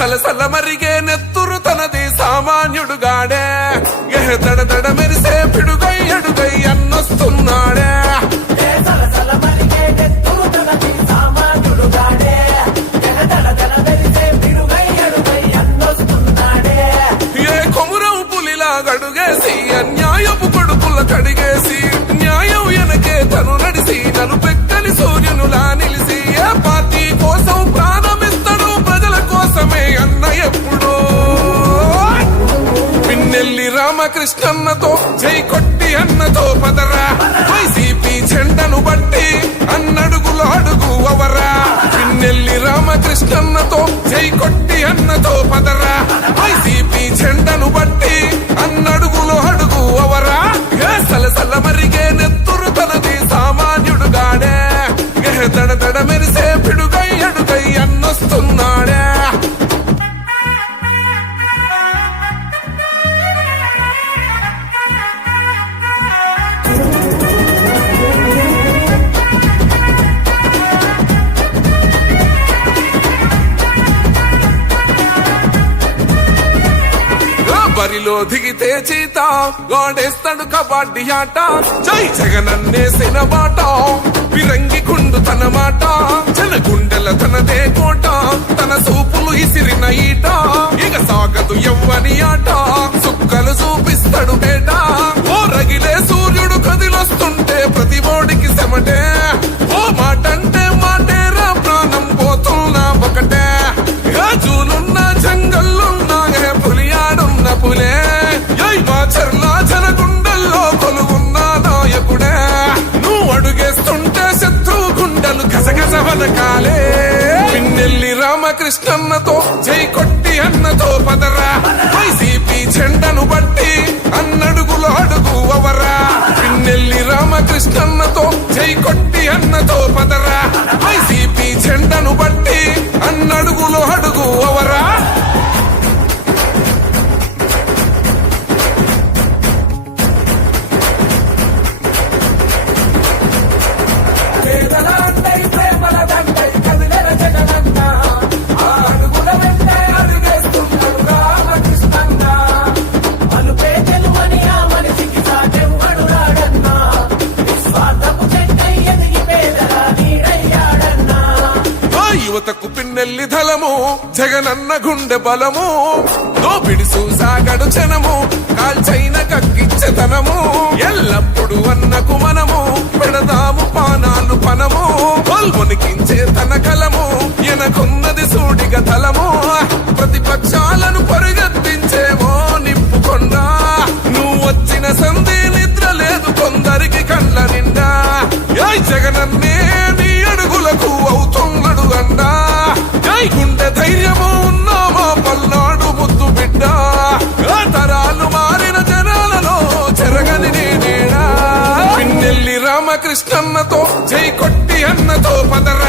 సలసల మరిగే నెత్తురు తనది సామాన్యుడుగాడే దడ మెరిసే పిడుగై అడుగై అన్నొస్తున్నాడే ఏ కొమురం పులిలా గడుగేసి అన్యాయపు కొడుకుల కడిగేసి న్యాయం వెనకే తను నడిసి నన్ను పెక్కని సూర్యునులా నిలిసి ఏ పార్టీ కోసం ప్రాణమిస్తాడు ప్రజల కోసమే అన్న ఎప్పుడో పిన్నెల్లి రామకృష్ణన్నతో జై కొట్టి అన్నతో పదరా వైసీపీ జెండను బట్టి అన్నడుగులో అడుగు అవరా పిన్నెల్లి రామకృష్ణన్నతో జై కొట్టి అన్నతో పదరా వైసీపీ జెండను బట్టి అన్నడుగులో అడుగు అవరా సలసల మరిగే నెత్తురు తనది సామాన్యుడుగాడే దడ మెరిసే పిడుగై అడుగై అన్నొస్తున్నాడే బరిలో దిగితే చీత గోడేస్తాడు కబడ్డీ ఆట జై జగనన్నేసిన బాట విరంగి గుండు తన మాట జన గుండెల తనదే కోట తన సూపులు ఇసిరిన ఈట ఇక సాగదు ఎవ్వని ఆట సుక్కలు చూపిస్తాడు బేట ఓ రగిలే సూర్యుడు కదిలొస్తుంటే ప్రతి ఓడికి సెమటే ఓ మాటంటే మాటేరా ప్రాణం పోతున్నా ఒకటే జూలున్న జంగల్లున్నా పులి ఆడున్న పులే మాచర్లా జన గుండెల్లో కొలువున్న నాయకుడే నువ్వు అడుగేస్తుంటే శత్రు గుండెలు గజగజ వనకాలే పిన్నెల్లి రామకృష్ణన్నతో జై కొట్టి అన్నతో పదరా వైసీపీ జెండను బట్టి అన్నడుగులో అడుగు అవరా పిన్నెల్లి రామకృష్ణన్నతో జై కొట్టి అన్నతో పదరా వైసీపీ జెండను బట్టి అన్నడుగులో అడుగు అవరా యువతకు పిన్నెల్లి ధలము జగనన్న గుండె బలము దోపిడి సాగడు జనము కాల్చైన కక్కిచ్చతనము ఎల్లప్పుడు అన్నకు మనము పెడదాము పానాలు పనము కొల్మునికించే తన కలము ఎనకున్నది సూడిగ తలము ప్రతిపక్షాలను పరుగెత్తించేమో నింపుకొండా నువ్వు వచ్చిన సంధి నిద్ర లేదు కొందరికి కళ్ళ నిండా జగనన్నే నీ అడుగులకు అవుతున్నాడు అండా జై గుండె ధైర్యము ఉన్నామా పల్నాడు ముద్దు బిడ్డ తరాలు మారిన జనాలలో చెరగని నేనేడా పిన్నెల్లి రామకృష్ణన్నతో జై కొట్టి అన్నతో పదరా